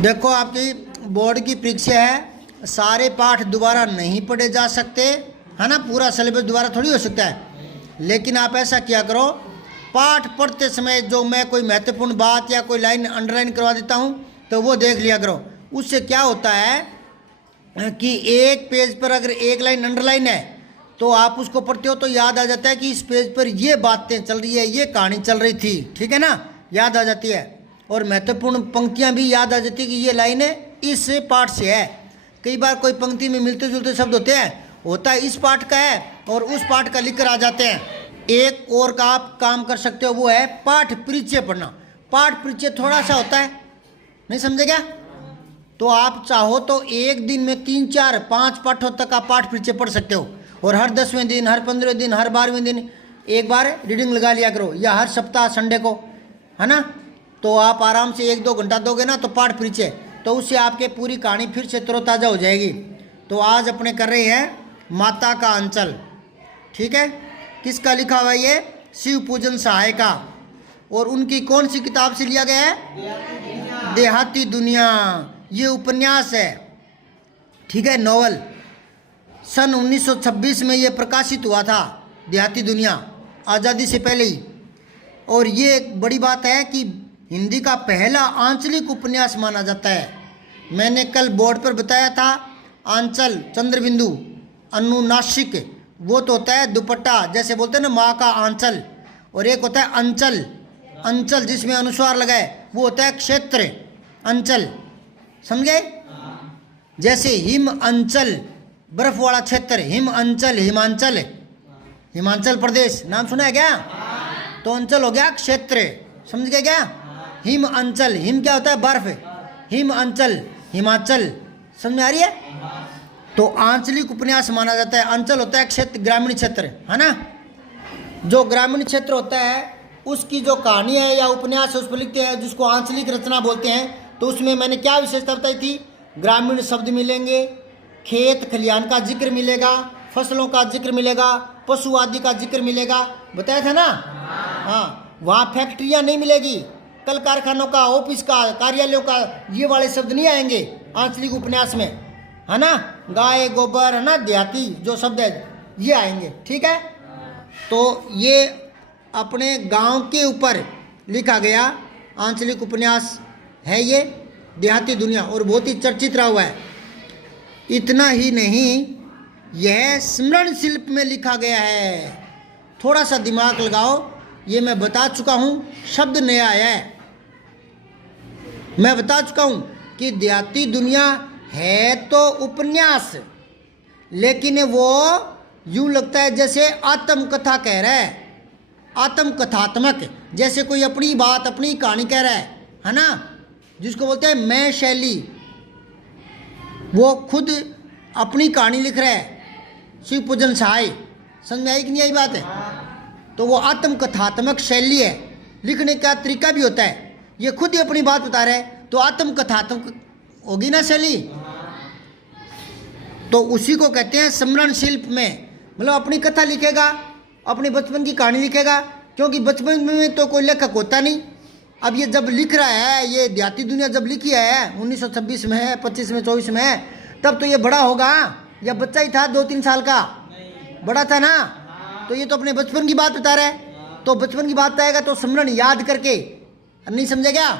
देखो, आपकी बोर्ड की परीक्षा है, सारे पाठ दोबारा नहीं पढ़े जा सकते, है ना। पूरा सिलेबस दोबारा थोड़ी हो सकता है। लेकिन आप ऐसा किया करो, पाठ पढ़ते समय जो मैं कोई महत्वपूर्ण बात या कोई लाइन अंडरलाइन करवा देता हूँ तो वो देख लिया करो। उससे क्या होता है कि एक पेज पर अगर एक लाइन अंडरलाइन है तो आप उसको पढ़ते हो तो याद आ जाता है कि इस पेज पर ये बातें चल रही है, ये कहानी चल रही थी, ठीक है ना, याद आ जाती है। और महत्वपूर्ण पंक्तियां भी याद आ जाती है कि ये लाइनें इस पाठ से है। कई बार कोई पंक्ति में मिलते जुलते शब्द होता है इस पाठ का है और उस पाठ का लिख कर आ जाते हैं। एक और का आप काम कर सकते हो, वो है पाठ परिचय पढ़ना। पाठ परिचय थोड़ा सा होता है, नहीं समझे क्या? तो आप चाहो तो एक दिन में 3, 4, 5 पाठों तक आप पाठ परिचय पढ़ सकते हो। और हर 10वें दिन, हर 15वें दिन, हर 12वें दिन एक बार रीडिंग लगा लिया करो, या हर सप्ताह संडे को, है ना। तो आप आराम से 1-2 घंटा दोगे ना तो पाठ परिचय, तो उससे आपके पूरी कहानी फिर से तरोताज़ा हो जाएगी। तो आज अपने कर रहे हैं माता का अंचल, ठीक है। किसका लिखा हुआ ये? शिव पूजन सहाय का। और उनकी कौन सी किताब से लिया गया है? देहाती दुनिया। ये उपन्यास है, ठीक है, नॉवल। सन 1926 में ये प्रकाशित हुआ था, देहाती दुनिया, आज़ादी से पहले ही। और ये एक बड़ी बात है कि हिंदी का पहला आंचलिक उपन्यास माना जाता है। मैंने कल बोर्ड पर बताया था, आंचल, चंद्रबिंदु, अनुनासिक, वो तो होता है दुपट्टा, जैसे बोलते हैं ना माँ का आंचल। और एक होता है अंचल, अंचल जिसमें अनुस्वार लगाए, वो होता है क्षेत्र, अंचल, समझे? जैसे हिम अंचल, बर्फ वाला क्षेत्र, हिम अंचल, हिमांचल, हिमाचल प्रदेश नाम सुना है क्या? तो अंचल हो गया क्षेत्र, समझ गए क्या? हिम अंचल, हिम क्या होता है? बर्फ, हिम अंचल, हिमाचल, समझ में आ रही है? तो आंचलिक उपन्यास माना जाता है। अंचल होता है क्षेत्र, ग्रामीण क्षेत्र, है ना। जो ग्रामीण क्षेत्र होता है उसकी जो कहानी है या उपन्यास है उस पर लिखते हैं, जिसको आंचलिक रचना बोलते हैं। तो उसमें मैंने क्या विशेषता बताई थी? ग्रामीण शब्द मिलेंगे, खेत खलिहान का जिक्र मिलेगा, फसलों का जिक्र मिलेगा, पशु आदि का जिक्र मिलेगा, बताया था ना। हाँ, वहाँ फैक्ट्रियाँ नहीं मिलेगी, कल कारखानों का, ऑफिस का, कार्यालयों का, ये वाले शब्द नहीं आएंगे आंचलिक उपन्यास में, है ना। गाय, गोबर, है ना, देहाती जो शब्द है ये आएंगे, ठीक है। तो ये अपने गांव के ऊपर लिखा गया आंचलिक उपन्यास है ये देहाती दुनिया, और बहुत ही चर्चित रहा हुआ है। इतना ही नहीं, यह स्मरण शिल्प में लिखा गया है। थोड़ा सा दिमाग लगाओ, ये मैं बता चुका हूँ, शब्द नया आया है। मैं बता चुका हूँ कि देहाती दुनिया है तो उपन्यास, लेकिन वो यूं लगता है जैसे आत्मकथा कह रहा है, आत्मकथात्मक, जैसे कोई अपनी बात, अपनी कहानी कह रहा है ना, जिसको बोलते हैं मैं शैली। वो खुद अपनी कहानी लिख रहा है, शिव पूजन सहाय। समझ में आई कि नहीं आई बात है? तो वो आत्मकथात्मक शैली है, लिखने का तरीका भी होता है। ये खुद ही अपनी बात बता रहे हैं तो आत्मकथात्मक होगी ना शैली। तो उसी को कहते हैं स्मरण शिल्प में, मतलब अपनी कथा लिखेगा, अपने बचपन की कहानी लिखेगा, क्योंकि बचपन में तो कोई लेखक होता नहीं। अब ये जब लिख रहा है, ये देहाती दुनिया जब लिखी है 1926 में है, 25 में, 24 में है, तब तो ये बड़ा होगा, या बच्चा ही था 2-3 साल का, बड़ा था ना। तो ये तो अपने बचपन की बात बता रहा है, तो बचपन की बात आएगा तो स्मरण याद करके, नहीं समझे क्या?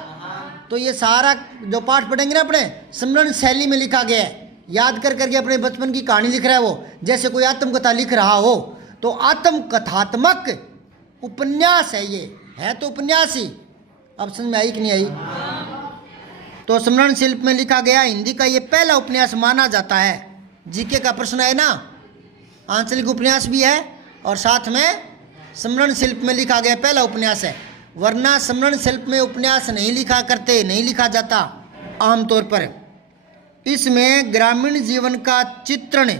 तो ये सारा जो पाठ पढ़ेंगे ना अपने, स्मरण शैली में लिखा गया है, याद कर करके अपने बचपन की कहानी लिख रहा है वो, जैसे कोई आत्मकथा लिख रहा हो। तो आत्मकथात्मक उपन्यास है ये, है तो उपन्यास ही। अब समझ में आई कि नहीं आई? तो स्मरण शिल्प में लिखा गया हिंदी का ये पहला उपन्यास माना जाता है। जीके का प्रश्न है ना, आंचलिक उपन्यास भी है और साथ में स्मरण शिल्प में लिखा गया पहला उपन्यास है। वरना स्मरण शिल्प में उपन्यास नहीं लिखा करते, नहीं लिखा जाता आमतौर पर। इसमें ग्रामीण जीवन का चित्रण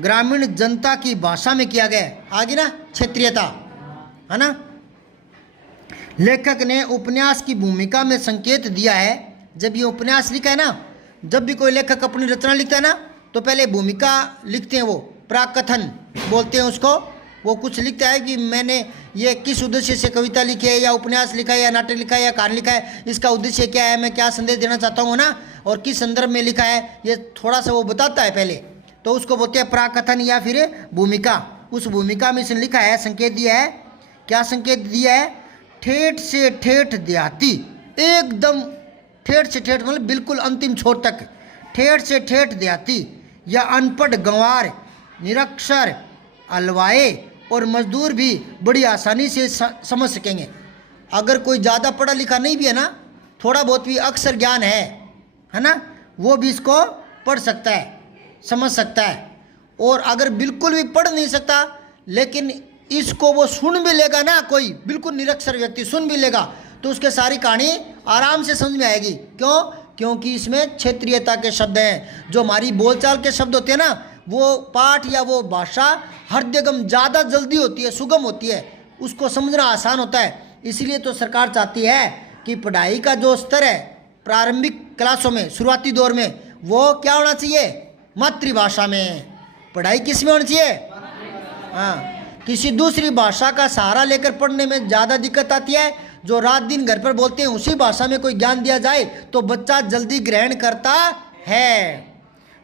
ग्रामीण जनता की भाषा में किया गया है। आगे ना क्षेत्रीयता, है ना। लेखक ने उपन्यास की भूमिका में संकेत दिया है। जब ये उपन्यास लिखा है ना, जब भी कोई लेखक अपनी रचना लिखता है ना, तो पहले भूमिका लिखते हैं, वो प्राकथन बोलते हैं उसको, वो कुछ लिखता है कि मैंने ये किस उद्देश्य से कविता लिखी है या उपन्यास लिखा है या नाटक लिखा है या कहानी लिखा है, इसका उद्देश्य क्या है, मैं क्या संदेश देना चाहता हूँ ना, और किस संदर्भ में लिखा है, ये थोड़ा सा वो बताता है पहले। तो उसको बोलते हैं प्राकथन या फिर भूमिका। उस भूमिका में इसने लिखा है, संकेत दिया है, क्या संकेत दिया है, ठेठ से ठेठ देहाती, एकदम ठेठ से ठेठ मतलब बिल्कुल अंतिम छोर तक, ठेठ से ठेठ देहाती या अनपढ़ गंवार, निरक्षर, अलवाए और मजदूर भी बड़ी आसानी से समझ सकेंगे। अगर कोई ज़्यादा पढ़ा लिखा नहीं भी है ना, थोड़ा बहुत भी अक्षर ज्ञान है ना, वो भी इसको पढ़ सकता है, समझ सकता है। और अगर बिल्कुल भी पढ़ नहीं सकता लेकिन इसको वो सुन भी लेगा ना, कोई बिल्कुल निरक्षर व्यक्ति सुन भी लेगा, तो उसके सारी कहानी आराम से समझ में आएगी। क्यों? क्योंकि इसमें क्षेत्रीयता के शब्द हैं, जो हमारी बोलचाल के शब्द होते हैं ना, वो पाठ या वो भाषा हृदयगम ज़्यादा जल्दी होती है, सुगम होती है, उसको समझना आसान होता है। इसलिए तो सरकार चाहती है कि पढ़ाई का जो स्तर है प्रारंभिक क्लासों में, शुरुआती दौर में, वो क्या होना चाहिए, मातृभाषा में। पढ़ाई किस में होनी चाहिए? हाँ, किसी दूसरी भाषा का सहारा लेकर पढ़ने में ज़्यादा दिक्कत आती है। जो रात दिन घर पर बोलते हैं उसी भाषा में कोई ज्ञान दिया जाए तो बच्चा जल्दी ग्रहण करता है।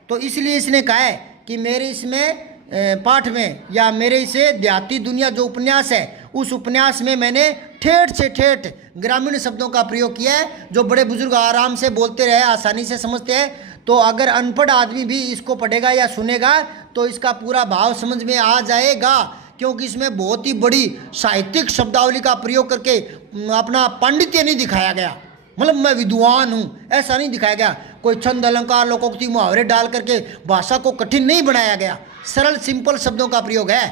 तो इसलिए इसने कहा है कि मेरे इसमें पाठ में या मेरे इसे देहाती दुनिया जो उपन्यास है, उस उपन्यास में मैंने ठेठ से ठेठ ग्रामीण शब्दों का प्रयोग किया है, जो बड़े बुजुर्ग आराम से बोलते रहे, आसानी से समझते हैं। तो अगर अनपढ़ आदमी भी इसको पढ़ेगा या सुनेगा तो इसका पूरा भाव समझ में आ जाएगा, क्योंकि इसमें बहुत ही बड़ी साहित्यिक शब्दावली का प्रयोग करके अपना पांडित्य नहीं दिखाया गया, मतलब मैं विद्वान हूँ ऐसा नहीं दिखाया गया। कोई छंद अलंकार लोकोक्ति मुहावरे डाल करके भाषा को कठिन नहीं बनाया गया, सरल सिंपल शब्दों का प्रयोग है।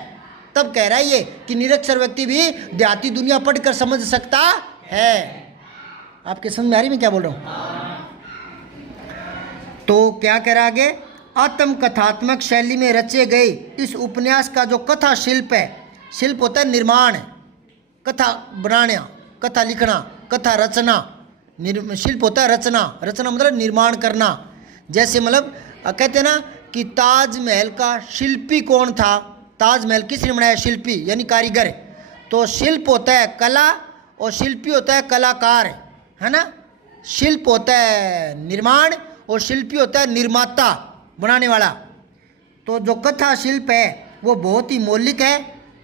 तब कह रहा है ये कि निरक्षर व्यक्ति भी देहाती दुनिया पढ़कर समझ सकता है। आपके समझ में आ रही मैं क्या बोल रहा हूँ? तो क्या कह रहा आगे, आत्म कथात्मक शैली में रचे गए इस उपन्यास का जो कथा शिल्प है, शिल्प होता है निर्माण, कथा बनाना, कथा लिखना, कथा रचना, शिल्प होता है रचना, रचना मतलब निर्माण करना। जैसे मतलब कहते हैं ना कि ताजमहल का शिल्पी कौन था, ताजमहल किसने बनाया, शिल्पी यानी कारीगर। तो शिल्प होता है कला और शिल्पी होता है कलाकार, है ना। शिल्प होता है निर्माण और शिल्पी होता है निर्माता, बनाने वाला। तो जो कथा शिल्प है वो बहुत ही मौलिक है।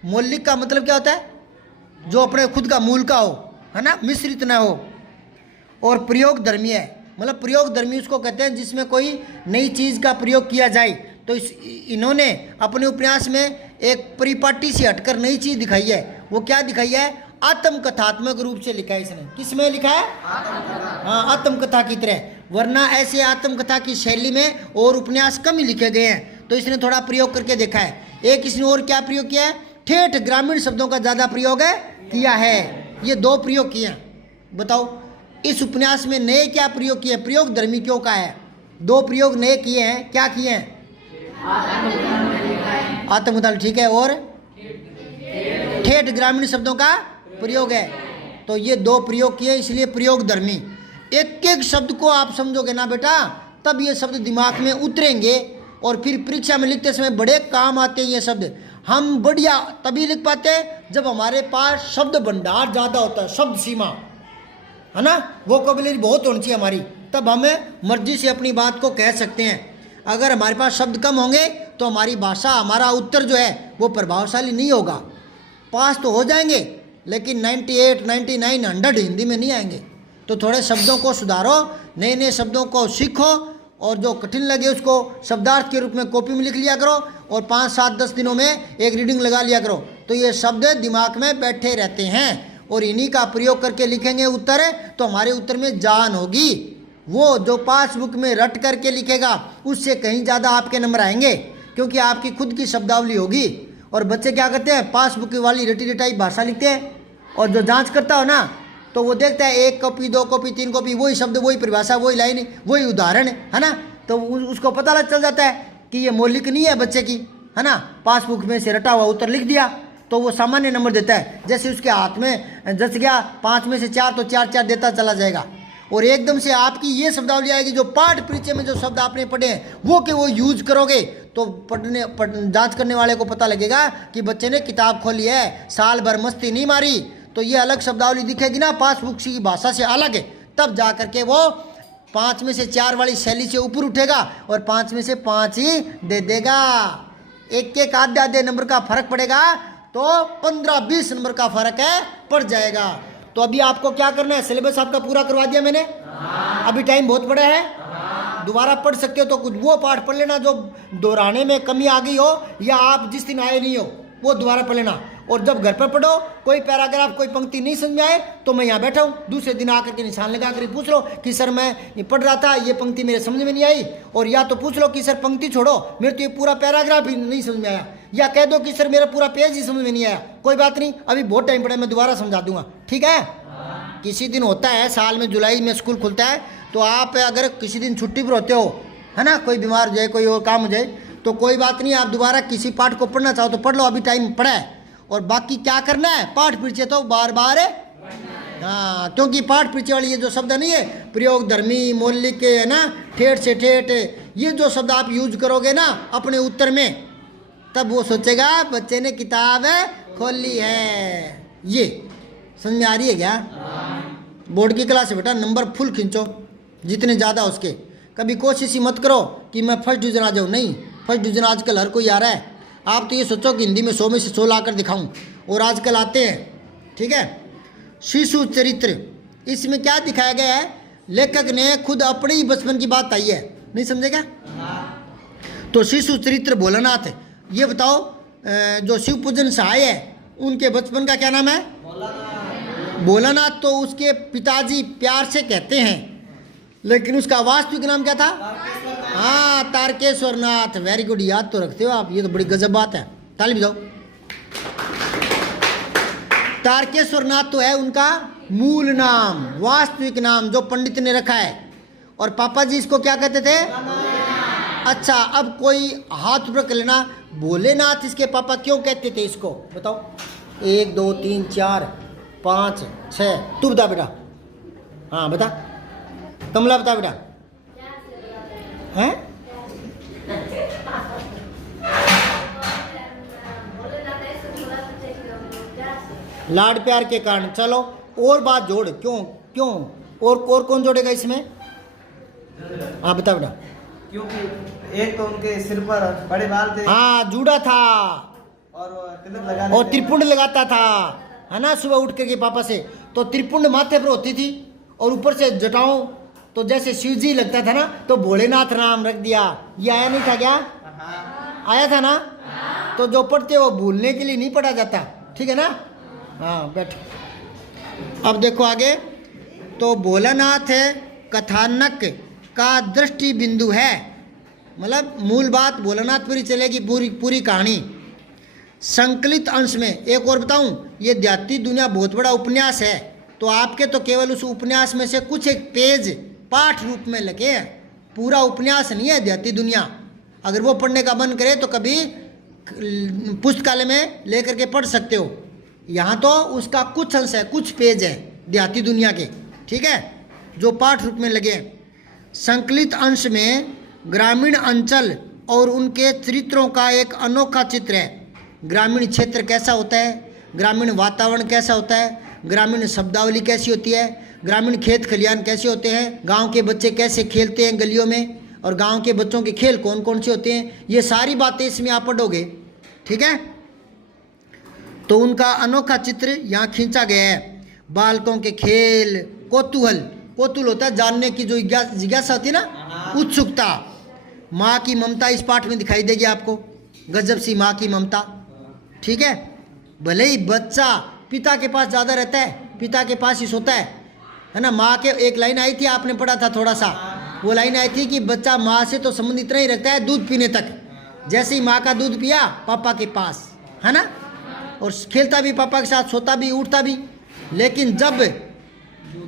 मौलिक का मतलब क्या होता है, जो अपने खुद का मूल का हो, है ना, मिश्रित ना हो। और प्रयोग धर्मी है, मतलब प्रयोग धर्मी उसको कहते हैं जिसमें कोई नई चीज़ का प्रयोग किया जाए। तो इन्होंने अपने उपन्यास में एक परिपाटी से हटकर नई चीज़ दिखाई है। वो क्या दिखाई है, आत्मकथात्मक रूप से लिखा है इसने। किसमें लिखा है? हाँ, आत्मकथा की तरह। वरना ऐसे आत्मकथा की शैली में और उपन्यास कम ही लिखे गए हैं, तो इसने थोड़ा प्रयोग करके देखा है। एक इसने और क्या प्रयोग किया है, ठेठ ग्रामीण शब्दों का ज़्यादा प्रयोग है किया है। ये दो प्रयोग किए हैं। बताओ इस उपन्यास में नए क्या प्रयोग किए? प्रयोग धर्मी क्यों का है? दो प्रयोग नए किए हैं। क्या किए हैं? आत्मकथा, ठीक है, और ठेठ ग्रामीण शब्दों का प्रयोग है। तो ये दो प्रयोग किए, इसलिए प्रयोग धर्मी। एक एक शब्द को आप समझोगे ना बेटा, तब ये शब्द दिमाग में उतरेंगे और फिर परीक्षा में लिखते समय बड़े काम आते हैं ये शब्द। हम बढ़िया तभी लिख पाते हैं जब हमारे पास शब्द भंडार ज़्यादा होता है, शब्द सीमा, है ना, वोकैबुलरी बहुत होनी चाहिए हमारी, तब हमें मर्जी से अपनी बात को कह सकते हैं। अगर हमारे पास शब्द कम होंगे तो हमारी भाषा, हमारा उत्तर जो है वो प्रभावशाली नहीं होगा। पास तो हो जाएंगे लेकिन 98, 99, 100 हिंदी में नहीं आएंगे। तो थोड़े शब्दों को सुधारो, नए नए शब्दों को सीखो, और जो कठिन लगे उसको शब्दार्थ के रूप में कॉपी में लिख लिया करो, और 5, 7, 10 दिनों में एक रीडिंग लगा लिया करो। तो ये शब्द दिमाग में बैठे रहते हैं, और इन्हीं का प्रयोग करके लिखेंगे उत्तर, तो हमारे उत्तर में जान होगी। वो जो पासबुक में रट करके लिखेगा उससे कहीं ज़्यादा आपके नंबर आएंगे, क्योंकि आपकी खुद की शब्दावली होगी। और बच्चे क्या करते हैं, पासबुक वाली रटी रटाई भाषा लिखते हैं, और जो जांच करता हो ना तो वो देखता है 1 कॉपी, 2 कॉपी, 3 कॉपी, वही शब्द, वही परिभाषा, वही लाइन, वही उदाहरण, है ना। तो उसको पता चल जाता है कि ये मौलिक नहीं है बच्चे की, है ना। पासबुक में से रटा हुआ उत्तर लिख दिया तो वो सामान्य नंबर देता है। जैसे उसके हाथ में जस गया 5 में से 4 तो 4 4 देता चला जाएगा। और एकदम से आपकी ये शब्दावली आएगी, जो पाठ परिचय में जो शब्द आपने पढ़े हैं वो यूज करोगे तो जांच करने वाले को पता लगेगा कि बच्चे ने किताब खोली है, साल भर मस्ती नहीं मारी। तो ये अलग शब्दावली दिखेगी ना, पासबुक की भाषा से अलग है, तब जा करके वो 5 में से 4 वाली शैली से ऊपर उठेगा और 5 में से 5 ही दे देगा। एक आधे नंबर का फर्क पड़ेगा तो 15-20 नंबर का फर्क है पड़ जाएगा। तो अभी आपको क्या करना है, सिलेबस आपका पूरा करवा दिया मैंने। अभी टाइम बहुत बड़ा है, दोबारा पढ़ सकते हो तो कुछ वो पाठ पढ़ लेना जो दोहराने में कमी आ गई हो या आप जिस दिन आए नहीं हो वो दोबारा पढ़ लेना। और जब घर पर पढ़ो कोई पैराग्राफ कोई पंक्ति नहीं समझ में आए तो मैं यहाँ बैठा हूँ, दूसरे दिन आकर के निशान लगा कर पूछ लो कि सर मैं पढ़ रहा था ये पंक्ति मेरे समझ में नहीं आई, और या तो पूछ लो कि सर पंक्ति छोड़ो मेरे तो ये पूरा पैराग्राफ ही नहीं समझ में आया, या कह दो कि सर मेरा पूरा पेज ही समझ में नहीं आया। कोई बात नहीं, अभी बहुत टाइम पड़ा, मैं दोबारा समझा दूंगा, ठीक है। किसी दिन होता है साल में, जुलाई में स्कूल खुलता है, तो आप अगर किसी दिन छुट्टी पर होते हो, है ना, कोई बीमार हो जाए, कोई और काम हो जाए, तो कोई बात नहीं, आप दोबारा किसी पाठ को पढ़ना चाहो तो पढ़ लो, अभी टाइम पड़ा है। और बाकी क्या करना है, पाठ परिचय तो बार बार, हाँ, क्योंकि पाठ परिचय वाली ये जो शब्द नहीं है, प्रयोग धर्मी, मौलिक, है ना, ठेठ से ठेठ, ये जो शब्द आप यूज करोगे ना अपने उत्तर में, तब वो सोचेगा बच्चे ने किताब खोली है। ये समझ में आ रही है क्या? बोर्ड की क्लास है बेटा, नंबर फुल खींचो जितने ज़्यादा उसके। कभी कोशिश ही मत करो कि मैं फर्स्ट डिवीज़न आ जाऊँ, नहीं, फर्स्ट डिवीज़न आजकल हर कोई आ रहा है। आप तो ये सोचो कि हिंदी में 100 में से 100 ला कर दिखाऊँ, और आजकल आते हैं, ठीक है। शिशु चरित्र, इसमें क्या दिखाया गया है, लेखक ने खुद अपने ही बचपन की बात आई है, नहीं समझेगा? तो शिशु चरित्र भोलानाथ, ये बताओ जो शिव पूजन सहाय है उनके बचपन का क्या नाम है? भोलानाथ। तो उसके पिताजी प्यार से कहते हैं, लेकिन उसका वास्तविक नाम क्या था? हाँ, तारकेश्वर नाथ। वेरी गुड, याद तो रखते हो आप, ये तो बड़ी गजब बात है, ताली बजाओ। तारकेश्वर नाथ तो है उनका मूल नाम, वास्तविक नाम जो पंडित ने रखा है, और पापा जी इसको क्या कहते थे? अच्छा, अब कोई हाथ ऊपर कर लेना, भोलेनाथ इसके पापा क्यों कहते थे इसको, बताओ। 1 2 3 4 5 6, तू बता बेटा। हाँ बता, कमला बता बेटा। हैं? लाड प्यार के कारण। चलो और बात जोड़, क्यों और कौन जोड़ेगा इसमें? हाँ बता बेटा। क्योंकि एक तो उनके सिर पर बड़े बाल थे, हाँ, जूड़ा था, और त्रिपुंड लगाता था, है ना, सुबह उठ करके पापा से, तो त्रिपुंड माथे पर होती थी, और ऊपर से जटाओं, तो जैसे शिव जी लगता था ना, तो भोलेनाथ नाम रख दिया। ये आया नहीं था क्या? आया था ना? तो जो पढ़ते वो भूलने के लिए नहीं पढ़ा जाता, ठीक है ना? हाँ बैठ। अब देखो आगे, तो भोलानाथ कथानक का दृष्टि बिंदु है, मतलब मूल बात भोलानाथ पूरी चलेगी, पूरी कहानी। संकलित अंश में एक और बताऊं, ये देहाती दुनिया बहुत बड़ा उपन्यास है, तो आपके तो केवल उस उपन्यास में से कुछ एक पेज पाठ रूप में लगे हैं, पूरा उपन्यास नहीं है देहाती दुनिया। अगर वो पढ़ने का मन करे तो कभी पुस्तकालय में लेकर के पढ़ सकते हो। यहाँ तो उसका कुछ अंश है, कुछ पेज है देहाती दुनिया के, ठीक है, जो पाठ रूप में लगे। संकलित अंश में ग्रामीण अंचल और उनके चरित्रों का एक अनोखा चित्र है। ग्रामीण क्षेत्र कैसा होता है, ग्रामीण वातावरण कैसा होता है, ग्रामीण शब्दावली कैसी होती है, ग्रामीण खेत खलियान कैसे होते हैं, गांव के बच्चे कैसे खेलते हैं गलियों में, और गांव के बच्चों के खेल कौन कौन से होते हैं, ये सारी बातें इसमें आप पढ़ोगे, ठीक है। तो उनका अनोखा चित्र यहाँ खींचा गया है। बालकों के खेल, कौतूहल होता है जानने की जो जिज्ञासा होती है ना, उत्सुकता। माँ की ममता इस पाठ में दिखाई देगी आपको, गजब सी माँ की ममता, ठीक है। भले ही बच्चा पिता के पास ज़्यादा रहता है, पिता के पास ही सोता है ना। माँ के एक लाइन आई थी, आपने पढ़ा था थोड़ा सा, वो लाइन आई थी कि बच्चा माँ से तो संबंध इतना ही रखता है दूध पीने तक, जैसे ही माँ का दूध पिया पापा के पास, है ना, और खेलता भी पापा के साथ, सोता भी, उठता भी। लेकिन जब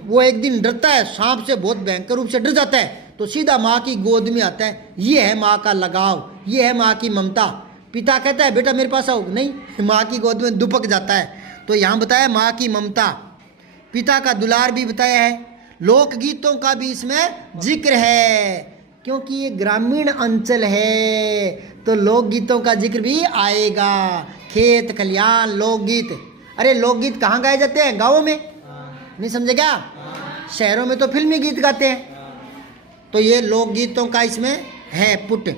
वो एक दिन डरता है, सांप से बहुत भयंकर रूप से डर जाता है, तो सीधा माँ की गोद में आता है। ये है माँ का लगाव, ये है माँ की ममता। पिता कहता है बेटा मेरे पास आओ, नहीं, माँ की गोद में दुपक जाता है। तो यहाँ बताया माँ की ममता, पिता का दुलार भी बताया है, लोकगीतों का भी इसमें जिक्र है, क्योंकि ये ग्रामीण अंचल है तो लोकगीतों का जिक्र भी आएगा। खेत खलियान लोकगीत, अरे लोकगीत कहाँ गाए जाते हैं? गाँवों में, नहीं समझे क्या? शहरों में तो फिल्मी गीत गाते हैं। तो ये लोकगीतों का इसमें है पुट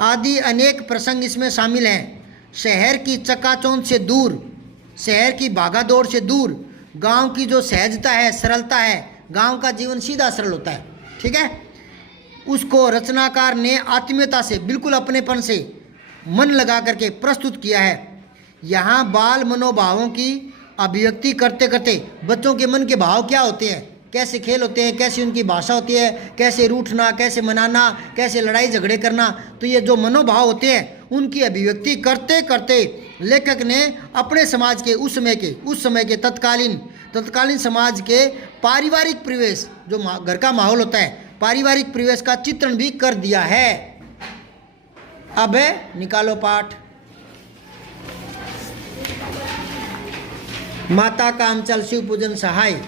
आदि अनेक प्रसंग इसमें शामिल हैं। शहर की चकाचौंध से दूर, शहर की भागादौड़ से दूर गांव की जो सहजता है, सरलता है, गांव का जीवन सीधा सरल होता है, ठीक है, उसको रचनाकार ने आत्मीयता से, बिल्कुल अपनेपन से मन लगा करके प्रस्तुत किया है। यहाँ बाल मनोभावों की अभिव्यक्ति करते करते बच्चों के मन के भाव क्या होते हैं, कैसे खेल होते हैं, कैसे उनकी भाषा होती है, कैसे रूठना, कैसे मनाना, कैसे लड़ाई झगड़े करना, तो ये जो मनोभाव होते हैं उनकी अभिव्यक्ति करते करते लेखक ने अपने समाज के उस समय के तत्कालीन समाज के पारिवारिक परिवेश, जो घर का माहौल होता है, पारिवारिक परिवेश का चित्रण भी कर दिया है। अब निकालो पाठ। माता का अंचल शिव पूजन सहाय।